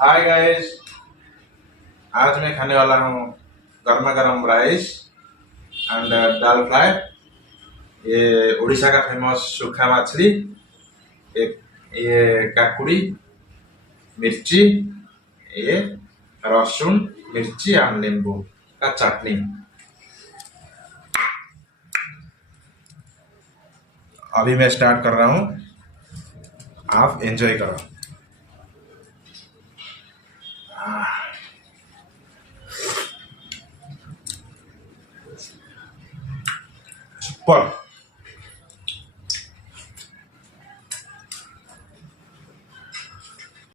Hi guys. आज मैं खाने वाला हूँ गर्मा गर्म राइस एंड दाल फ्राई। ये उड़ीसा का फेमस सूखा मछली, एक ये काकुड़ी, मिर्ची, ये रसुन, मिर्ची और नींबू का चटनी। अभी मैं स्टार्ट कर रहा हूँ, आप एंजॉय करो। सुपर।